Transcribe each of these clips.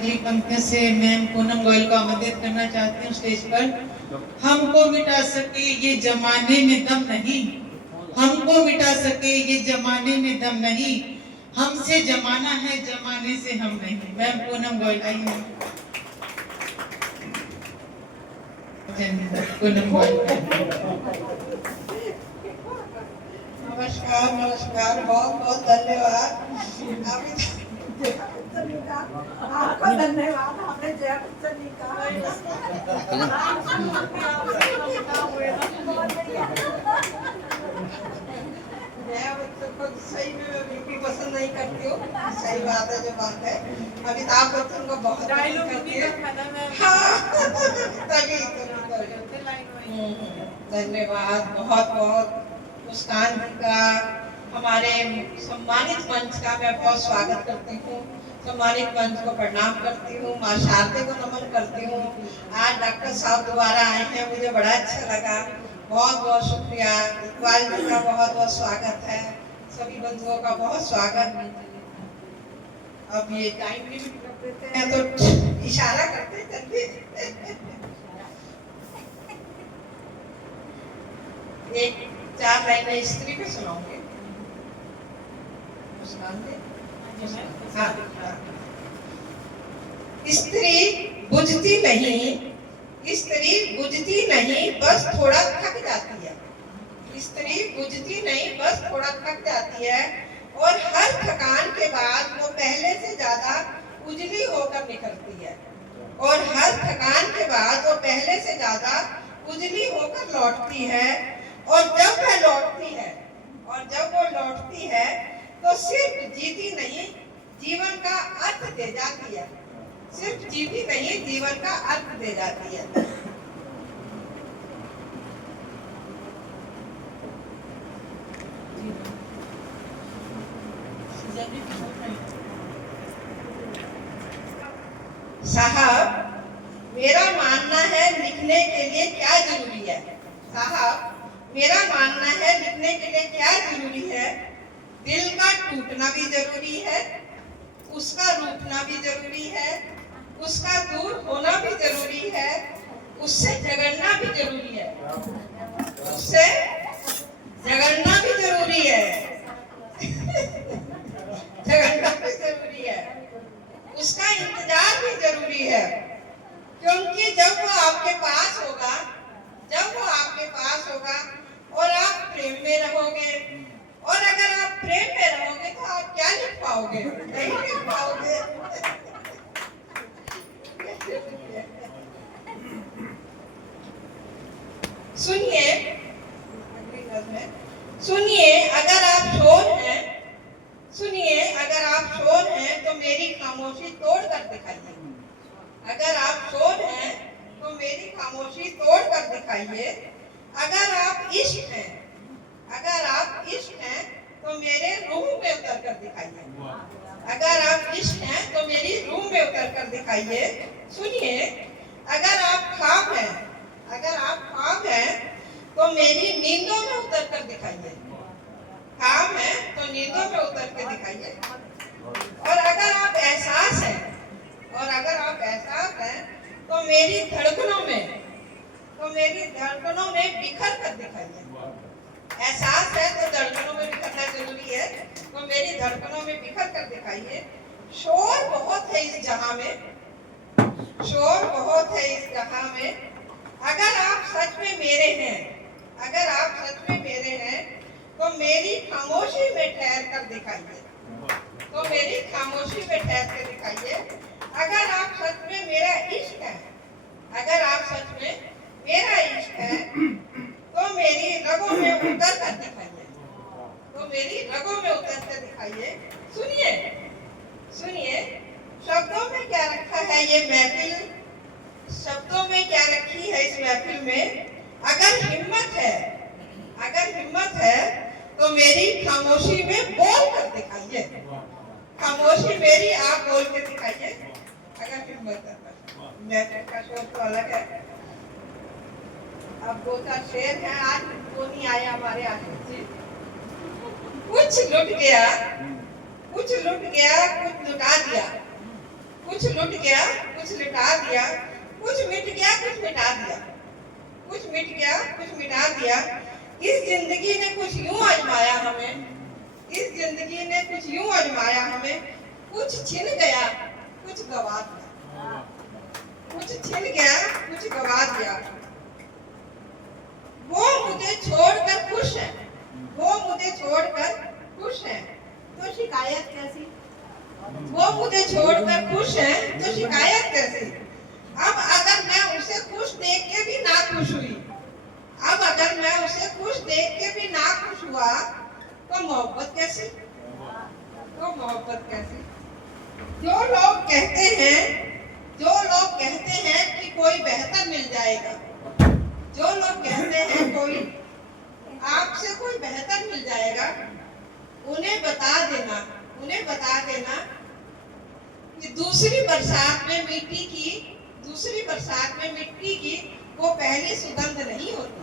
अगली पंक्तियों से मैम पूनम गोयल को आमंत्रित करना चाहती हूँ स्टेज पर। हमको मिटा सके ये जमाने में दम नहीं, हमको मिटा सके ये जमाने में दम नहीं, हमसे जमाना है जमाने से हम नहीं। मैम पूनम गोयल आइए। पूनम गोयल। नमस्कार नमस्कार, बहुत बहुत धन्यवाद। आपको धन्यवाद, हमें जय बच्चन जी का जय बच्चन को सही में मैं बिल्कुल पसंद नहीं करती हूँ। सही बात है, जो बात है अमिताभ बच्चन को बहुत पसंद करती है। तभी धन्यवाद बहुत बहुत। मुस्कान जी का, हमारे सम्मानित मंच का मैं बहुत स्वागत करती हूँ। सम्मानित मंच को प्रणाम करती हूँ, माँ शारदे को नमन करती हूँ। आज डॉक्टर साहब दोबारा आए हैं, मुझे बड़ा अच्छा लगा। बहुत बहुत शुक्रिया। इकबाल जी का बहुत बहुत स्वागत है। सभी बंधुओं का बहुत स्वागत। अब ये टाइम लिमिट कर देते हैं तो इशारा करते जल्दी। एक 4 लाइनें स्त्री पे सुनाऊंगी। स्त्री बुझती नहीं, स्त्री बुझती नहीं, बस थोड़ा थक जाती है। स्त्री बुझती नहीं, बस थोड़ा थक जाती है, और हर थकान के बाद वो पहले से ज्यादा उजली होकर निकलती है। और हर थकान के बाद वो पहले से ज्यादा उजली होकर लौटती है। और जब वह लौटती है, और जब वो लौटती है तो सिर्फ जीती नहीं, जीवन का अर्थ दे जाती है। सिर्फ जीती नहीं, जीवन का अर्थ दे जाती है। साहब, मेरा मानना है लिखने के लिए क्या जरूरी है। साहब, मेरा मानना है लिखने के लिए क्या जरूरी है। दिल का टूटना भी जरूरी है, उसका रूठना भी जरूरी है, उसका दूर होना भी जरूरी है, उससे झगड़ना भी जरूरी है, उससे झगड़ना भी जरूरी है। झगड़ना भी जरूरी है, उसका इंतजार भी जरूरी है। क्योंकि जब वो आपके पास होगा, जब वो आपके पास होगा और आप प्रेम में रहोगे, और अगर आप प्रेम में रहोगे तो आप क्या लिख पाओगे? नहीं लिख पाओगे। सुनिए, सुनिए अगर आप शोर हैं, सुनिए अगर आप शोर हैं तो मेरी खामोशी तोड़ कर दिखाइए। अगर आप शोर हैं तो मेरी खामोशी तोड़ कर दिखाइए। अगर आप इश्क हैं, अगर आप इश्क हैं तो मेरे रूह में उतर कर दिखाइए। अगर आप इश्क हैं तो मेरी रूह में उतर कर दिखाइए। सुनिए, अगर आप ख्वाब हैं, अगर आप ख्वाब हैं तो मेरी नींदों में उतर कर दिखाइए। ख्वाब है तो नींदों में उतर के दिखाइए। और अगर आप एहसास हैं, और अगर आप एहसास हैं तो मेरी धड़कनों में, तो मेरी धड़कनों में बिखर कर दिखाइए। एहसास है तो धड़कनों में बिखरना जरूरी है, तो मेरी धड़कनों में बिखर कर दिखाइए। शोर बहुत है इस जहां में, शोर बहुत है इस जहां में। अगर आप सच में मेरे हैं, अगर आप सच में मेरे हैं तो मेरी खामोशी में ठहर कर दिखाइए। तो मेरी खामोशी में ठहर कर दिखाइए। अगर आप सच में मेरा इश्क है, अगर आप सच में मेरा इश्क है तो मेरी रगों में उतर कर दिखाइए। तो मेरी रगों में उतर कर दिखाइए। सुनिए, सुनिए, शब्दों में क्या रखा है ये महफिल, शब्दों में क्या रखी है इस महफिल में। अगर हिम्मत है, अगर हिम्मत है तो मेरी खामोशी में बोल कर दिखाइए। खामोशी मेरी आप बोल के दिखाइए, अगर हिम्मत है। महफिल का शोर तो अलग है। अब 2-4 शेर हैं, आज वो नहीं आए हमारे आशीष जी। कुछ लुट गया, कुछ लुट गया, कुछ लुटा दिया। कुछ लुट गया कुछ लुटा दिया, कुछ मिट गया कुछ मिटा दिया, कुछ मिट गया कुछ मिटा दिया। इस जिंदगी ने कुछ यूं आजमाया हमें, इस जिंदगी ने कुछ यूं आजमाया हमें, कुछ छिन गया कुछ गवा दिया, कुछ छिन गया कुछ गवा दिया। वो मुझे छोड़कर खुश है, वो मुझे छोड़कर खुश है, तो शिकायत कैसी? वो मुझे छोड़कर खुश है तो शिकायत कैसी? अब अगर मैं उसे खुश देख के भी ना खुश हुई, अब अगर मैं उसे खुश देख के भी ना खुश हुआ, तो मोहब्बत कैसी? तो मोहब्बत कैसी? जो लोग कहते हैं, जो लोग कहते हैं कि कोई बेहतर मिल जाएगा, जो लोग कहते हैं कोई आपसे कोई बेहतर मिल जाएगा, उन्हें बता देना, उन्हें बता देना कि दूसरी बरसात में मिट्टी की, दूसरी बरसात में मिट्टी की वो पहली सुगंध नहीं होती।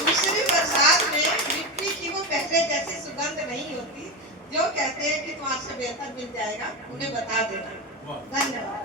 दूसरी बरसात में मिट्टी की वो पहले जैसी सुगंध नहीं होती। जो कहते हैं कि तुम्हारे से बेहतर मिल जाएगा, उन्हें बता देना। धन्यवाद।